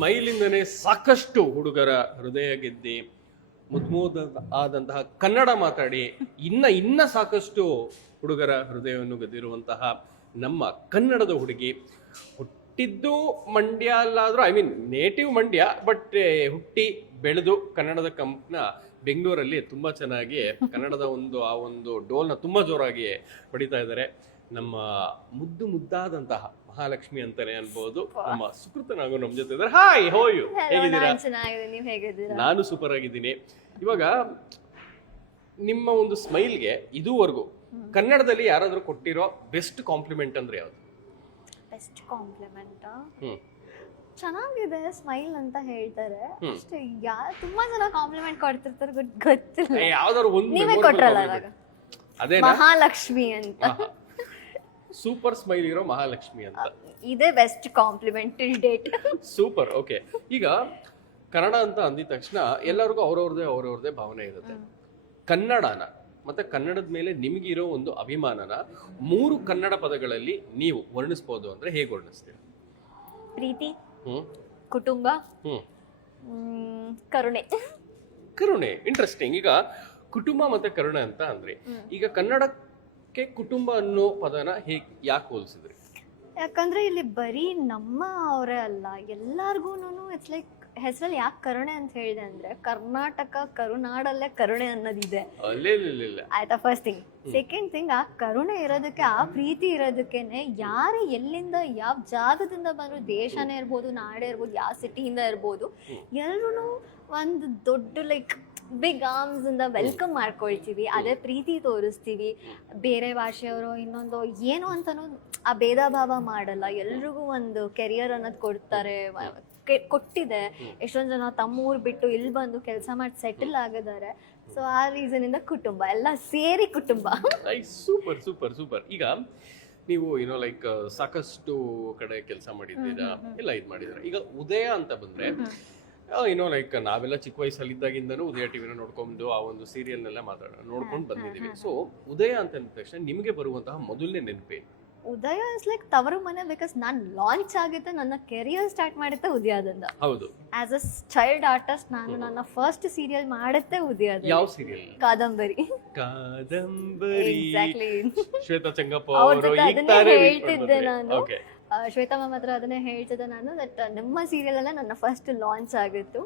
ಸ್ಮೈಲಿಂದನೇ ಸಾಕಷ್ಟು ಹುಡುಗರ ಹೃದಯ ಗೆದ್ದಿ ಮುದ್ಮುದ ಆದಂತಹ ಕನ್ನಡ ಮಾತಾಡಿ ಇನ್ನ ಸಾಕಷ್ಟು ಹುಡುಗರ ಹೃದಯವನ್ನು ಗೆದ್ದಿರುವಂತಹ ನಮ್ಮ ಕನ್ನಡದ ಹುಡುಗಿ. ಹುಟ್ಟಿದ್ದು ಮಂಡ್ಯ ಅಲ್ಲಾದ್ರೂ ನೇಟಿವ್ ಮಂಡ್ಯ, ಬಟ್ ಹುಟ್ಟಿ ಬೆಳೆದು ಕನ್ನಡದ ಕಂಪ್ನ ಬೆಂಗಳೂರಲ್ಲಿ ತುಂಬಾ ಚೆನ್ನಾಗಿ ಕನ್ನಡದ ಆ ಒಂದು ಡೋಲ್ನ ತುಂಬಾ ಜೋರಾಗಿ ಬಡಿತಾ ಇದ್ದಾರೆ. ನಮ್ಮ ಮುದ್ದಾದಂತಹ ಮಹಾಲಕ್ಷ್ಮಿ ಅಂತಾನೆ ಅನ್ಬಹುದು. ನಮ್ಮ ಸುಕೃತ ನಾಗು ನಮ್ಮ ಜೊತೆ ಇದ್ದಾರೆ. ಹಾಯ್, ಹೋಯು, ಹೇಗಿದ್ದೀರಾ? ನಾನು ಸೂಪರ್ ಆಗಿದ್ದೀನಿ. ಇವಾಗ ನಿಮ್ಮ ಒಂದು ಸ್ಮೈಲ್ಗೆ ಇದುವರೆಗೂ ಕನ್ನಡದಲ್ಲಿ ಯಾರಾದ್ರೂ ಕೊಟ್ಟಿರೋ ಬೆಸ್ಟ್ ಕಾಂಪ್ಲಿಮೆಂಟ್ ಅಂದ್ರೆ ಯಾವ್ದು? ಬೆಸ್ಟ್ ಕಾಂಪ್ಲಿಮೆಂಟ್ ಚೆನ್ನಾಗಿದೆ ಸ್ಮೈಲ್ ಅಂತ ಹೇಳ್ತಾರೆ ಅಷ್ಟೇ. ತುಂಬಾ ಜನ ಕಾಂಪ್ಲಿಮೆಂಟ್ ಕೊಡ್ತಿರ್ತಾರೆ, ಗೊತ್ತಿಲ್ಲ. ಯಾವ್ದಾದ್ರು ಒಂದು ನೀವೇ ಕೊಟ್ರಲ್ಲ ಇವಾಗ, ಮಹಾಲಕ್ಷ್ಮಿ ಅಂತ. ಸೂಪರ್ ಸ್ಮೈಲ್ ಇರೋ ಮಹಾಲಕ್ಷ್ಮಿ ಅಂತ, ಇದೇ best compliment till date. Super. Okay, ಈಗ ಕನ್ನಡ ಅಂತ ಅಂದಿದ ತಕ್ಷಣ ಎಲ್ಲರಿಗೂ ಅವ್ರವ್ರದೇ ಭಾವನೆ ಇರುತ್ತೆ. ಕನ್ನಡನ ಮತ್ತೆ ಕನ್ನಡದ ಮೇಲೆ ನಿಮಗಿರೋ ಒಂದು ಅಭಿಮಾನನ 3 ಕನ್ನಡ ಪದಗಳಲ್ಲಿ ನೀವು ವರ್ಣಿಸ್ಬೋದು ಅಂದ್ರೆ ಹೇಗೆ ವರ್ಣಿಸ್ತೀರಾ? ಪ್ರೀತಿ, ಕುಟುಂಬ, ಕರುಣೆ. ಇಂಟ್ರೆಸ್ಟಿಂಗ್. ಈಗ ಕುಟುಂಬ ಮತ್ತೆ ಕರುಣೆ ಅಂತ ಅಂದ್ರೆ, ಈಗ ಕನ್ನಡಕ್ಕೆ ಕುಟುಂಬ ಅನ್ನೋ ಪದನ ಯಾಕೆ ಹೋಲಿಸಿದ್ರಿ? ಯಾಕಂದ್ರೆ ಇಲ್ಲಿ ಬರೀ ನಮ್ಮ ಅವರೇ ಅಲ್ಲ, ಎಲ್ಲಾರ್ಗೂನು ಇಟ್ಸ್ ಲೈಕ್ ಹೆಸರಲ್ಲಿ ಯಾಕೆ ಕರುಣೆ ಅಂತ ಹೇಳಿದೆ ಅಂದ್ರೆ, ಕರ್ನಾಟಕ ಕರುನಾಡಲ್ಲೇ ಕರುಣೆ ಅನ್ನೋದಿದೆ ಆಯ್ತಾ, ಫಸ್ಟ್ ಥಿಂಗ್. ಸೆಕೆಂಡ್ ಥಿಂಗ್, ಆ ಕರುಣೆ ಇರೋದಕ್ಕೆ, ಆ ಪ್ರೀತಿ ಇರೋದಕ್ಕೇನೆ ಯಾರು ಎಲ್ಲಿಂದ ಯಾವ ಜಾಗದಿಂದ ಬಂದ್ರು, ದೇಶನೇ ಇರ್ಬೋದು, ನಾಡೇ ಇರ್ಬೋದು, ಯಾವ ಸಿಟಿಯಿಂದ ಇರ್ಬೋದು, ಎಲ್ರು ಒಂದು ದೊಡ್ಡ ಲೈಕ್ ಬಿಗ್ ಆರ್ಮ್ಸ್ ಇಂದ ವೆಲ್ಕಮ್ ಮಾಡ್ಕೊಳ್ತೀವಿ. ಅದೇ ಪ್ರೀತಿ ತೋರಿಸ್ತೀವಿ. ಬೇರೆ ಭಾಷೆಯವರು ಇನ್ನೊಂದು ಏನು ಅಂತಾನು ಆ ಭೇದ ಭಾವ ಮಾಡಲ್ಲ. ಎಲ್ರಿಗೂ ಒಂದು ಕೆರಿಯರ್ ಅನ್ನೋದು ಕೊಡ್ತಾರೆ, ಕೊಟ್ಟಿದೆ. ಎಷ್ಟೊಂದು ಜನ ತಮ್ಮೂರು ಬಿಟ್ಟು ಇಲ್ಲಿ ಬಂದು ಕೆಲಸ ಮಾಡಿ ಸೆಟಲ್ ಆಗಿದ್ದಾರೆ. ಸೊ ಆ ರೀಸನ್ ಇಂದ ಕುಟುಂಬ, ಎಲ್ಲ ಸೇರಿ ಕುಟುಂಬ. ಸೂಪರ್. ಈಗ ನೀವು ಲೈಕ್ ಸಾಕಷ್ಟು ಕಡೆ ಕೆಲಸ ಮಾಡಿದ್ದೀರಾ, ಎಲ್ಲ ಇದು ಮಾಡಿದ್ದೀರಾ. ಈಗ ಉದಯ ಅಂತ ಬಂದ್ರೆ ಲೈಕ್ ನಾವೆಲ್ಲ ಚಿಕ್ಕ ವಯಸ್ಸಲ್ಲಿದ್ದಾಗಿಂದನೂ ಉದಯ ಟಿವಿನ ನೋಡ್ಕೊಂಡು ಆ ಒಂದು ಸೀರಿಯಲ್ನೆಲ್ಲ ನೋಡ್ಕೊಂಡು ಬಂದಿದ್ದೀವಿ. ಸೊ ಉದಯ ಅಂತ ಅಂದ ತಕ್ಷಣ ನಿಮಗೆ ಬರುವಂತಹ ಮೊದಲನೇ ನೆನಪೇನು? ಉದಯ ಇಸ್ ಲೈಕ್ ತವರು ಮನೆ. ಬಿಕಾಸ್ ನಾನು ಲಾಂಚ್ ಆಗಿದ್ದೆ, ನನ್ನ ಕೆರಿಯರ್ ಸ್ಟಾರ್ಟ್ ಮಾಡಿದ್ದೆ ಉದಯದಿಂದ. ಹೌದು, ಆಸ್ ಅ ಚೈಲ್ಡ್ ಆರ್ಟಿಸ್ಟ್ ನಾನು ನನ್ನ ಫಸ್ಟ್ ಸೀರಿಯಲ್ ಮಾಡುತ್ತೆ ಉದಯದಿಂದ. ಯಾವ ಸೀರಿಯಲ್? ಕಾದಂಬರಿ. ಎಕ್ಸಾಕ್ಟ್ಲಿ. ಶ್ವೇತಾ ಚೆಂಗಪ್ಪ ಅವರು ಅದನ್ನೇ ಹೇಳ್ತಿದ್ದೆ ನಾನು. ಶ್ವೇತಾ ಮ್ಯಾಮ್ ಹತ್ರ ಅದನ್ನೇ ಹೇಳ್ತಿದ್ದೆ ನಾನು, ದಟ್ ನಿಮ್ಮ ಸೀರಿಯಲ್ ಅಲ್ಲೇ ನನ್ನ ಫಸ್ಟ್ ಲಾಂಚ್ ಆಗಿತ್ತು.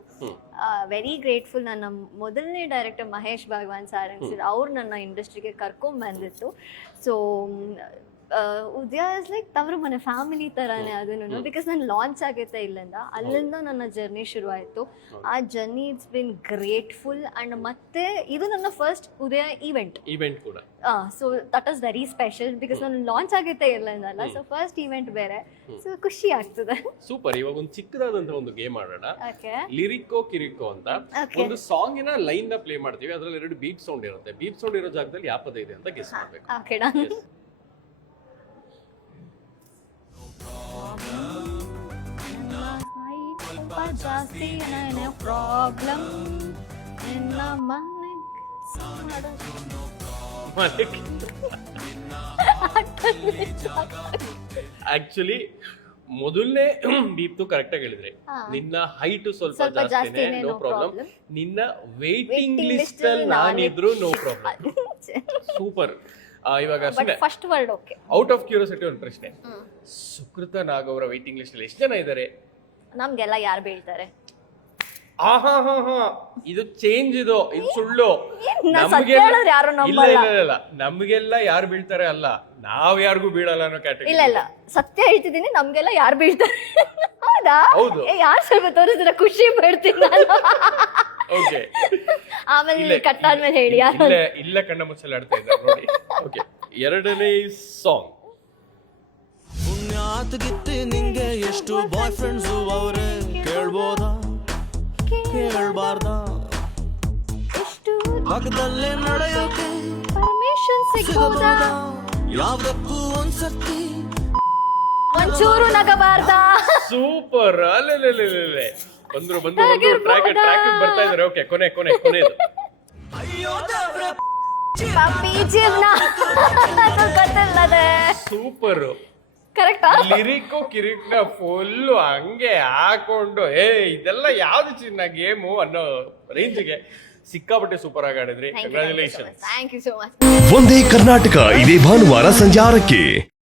Very grateful. ನನ್ನ ಮೊದಲನೇ ಡೈರೆಕ್ಟರ್ ಮಹೇಶ್ ಭಗವಾನ್ ಸಾರ್ ಅನ್ಸಿದ್ರು, ಅವ್ರು ನನ್ನ ಇಂಡಸ್ಟ್ರಿಗೆ ಕರ್ಕೊಂಡ್ ಬಂದಿತ್ತು. ಸೊ ಉದಯ ಇಸ್ ಲೈಕ್ ತವರು ಮನೆ, ಫ್ಯಾಮಿಲಿ ತರಾನೇ ಅದನ್ನು. ಬಿಕಾಸ್ ನಾನು ಲಾಂಚ್ ಆಗೈತೆ ಇಲ್ಲಿಂದ, ಅಲ್ಲಿಂದ ನನ್ನ ಜರ್ನಿ ಶುರು ಆಯಿತು. ಆ journey it's been grateful. And ಮತ್ತೆ ಇದು ನನ್ನ ಫಸ್ಟ್ ಉದಯ ಈವೆಂಟ್ ಕೂಡ. So that is very special because ನಾನು ಲಾಂಚ್ ಆಗೈತೆ ಇಲ್ಲಿಂದ ಅಲ್ಲ, ಸೊ ಫಸ್ಟ್ ಈವೆಂಟ್ ಬೇರೆ. ಸೊ ಖುಷಿ ಆಗ್ತದೆ. ಸೂಪರ್. ಇವಾಗ ಒಂದು ಚಿಕ್ಕದಾದಂತ ಒಂದು ಗೇಮ್ ಆಡೋಣ. ಲಿರಿಕೋ ಕಿರಿಕೋ ಅಂತ ಒಂದು ಸಾಂಗಿನ ಲೈನ್ ನ ಪ್ಲೇ ಮಾಡ್ತೀವಿ. ಅದ್ರಲ್ಲಿ 2 ಬೀಪ್ ಸೌಂಡ್ ಇರುತ್ತೆ. ಬೀಪ್ ಸೌಂಡ್ ಇರೋ ಜಾಗದಲ್ಲಿ ಯಾವ ಪದ ಇದೆ ಅಂತ ಗೆಸ್ ಮಾಡ್ಬೇಕು. ಜಾಸ್ತಿ ಪ್ರಾಬ್ಲಮ್ ಆಕ್ಚುಲಿ ಮೊದಲನೇ ಬೀಪ್ತು ಕರೆಕ್ಟ್ ಆಗಿ ಹೇಳಿದ್ರೆ, ನಿನ್ನ ಹೈಟ್ ಸ್ವಲ್ಪ ಜಾಸ್ತಿನೇ, ನೋ ಪ್ರಾಬ್ಲಮ್. ನಿನ್ನ ವೇಟಿಂಗ್ ಲಿಸ್ಟ್ ಅಲ್ಲಿ ನಾನಿದ್ರು ನೋ ಪ್ರಾಬ್ಲಮ್. ಸೂಪರ್. ಇವಾಗ first word okay. Out of curiosity ಒಂದು ಪ್ರಶ್ನೆ, ಸುಕೃತ ನಾಗ್ ಅವರ ವೇಟಿಂಗ್ ಲಿಸ್ಟ್ ಅಲ್ಲಿ ಎಷ್ಟು ಜನ ಇದ್ದಾರೆ? ನಮ್ಗೆಲ್ಲ ಯಾರು ಬೀಳ್ತಾರೆ? ಇದು ಚೇಂಜ್, ಇದು ಸುಳ್ಳು. ನಮ್ಗೆಲ್ಲ ಯಾರು ಬೀಳ್ತಾರೆ ಅಲ್ಲ, ನಾವ್ ಯಾರಿಗೂ ಬೀಳಲ್ಲ ಅನ್ನೋ ಕ್ಯಾಟಗರಿ. ಇಲ್ಲ, ಸತ್ಯ ಹೇಳ್ತಿದ್ದೀನಿ, ನಮ್ಗೆಲ್ಲ ಯಾರು ಬೀಳ್ತಾರೆ. ಹೌದಾ? ಯಾರು ಸ್ವಲ್ಪ ತೋರಿಸಿದ್ರೆ ಖುಷಿ ಪಡ್ತೀನಿ ನಾನು. ಓಕೆ, ಆಮೇಲೆ ಕಟ್ಟಾದ್ಮೇಲೆ ಹೇಳಿ. ಇಲ್ಲ ಕಣ್ಣ ಮುಚ್ಚಲ್ಲ ಆಡ್ತಾ ಇದ್ದಾರೆ ನೋಡಿ. ಓಕೆ, ಎರಡನೇ ಸಾಂಗ್. ಪುಣ್ಯಾತ್ಗಿತ್ತಿ ನಿಂಗೆ ಎಷ್ಟು ಬಾಯ್ ಫ್ರೆಂಡ್ಸು ಅವರೇ, ಕೇಳ್ಬೋದಾ ಕೇಳ್ಬಾರ್ದ? ಎಷ್ಟು ಪಕ್ಕದಲ್ಲೇ ನಡೆಯೋಕೆ ಪರ್ಮಿಷನ್ ಸಿಗೋದಾ? ಯಾವ್ದಕ್ಕೂ ಒಂದ್ಸರ್ತಿ ಒಂಚೂರು ನಗಬಾರ್ದ? ಸೂಪರ್. ಅಲ್ಲೇ ಬಂದ್ರು ಟ್ರ್ಯಾಕ್ ಬರ್ತಾ ಇದಾರೆ. ಓಕೆ, ಕೊನೆದು. ಸೂಪರ್. ಕರೆಕ್ಟಾ? ಲಿರಿಕ್ಕು ಕಿರಿಕ್ನ ಫುಲ್ ಹಂಗೆ ಹಾಕೊಂಡು ಇದೆಲ್ಲ ಯಾವ್ದು ಚಿನ್ನ ಗೇಮು ಅನ್ನೋ ರೇಂಜ್ಗೆ ಸಿಕ್ಕಾಪಟ್ಟೆ ಸೂಪರ್ ಆಗಿ ಆಡಿದ್ರಿ. Congratulation. Thank you so much. ಒಂದೇ ಕರ್ನಾಟಕ ಇದೇ ಭಾನುವಾರ ಸಂಜೆ 6ಕ್ಕೆ.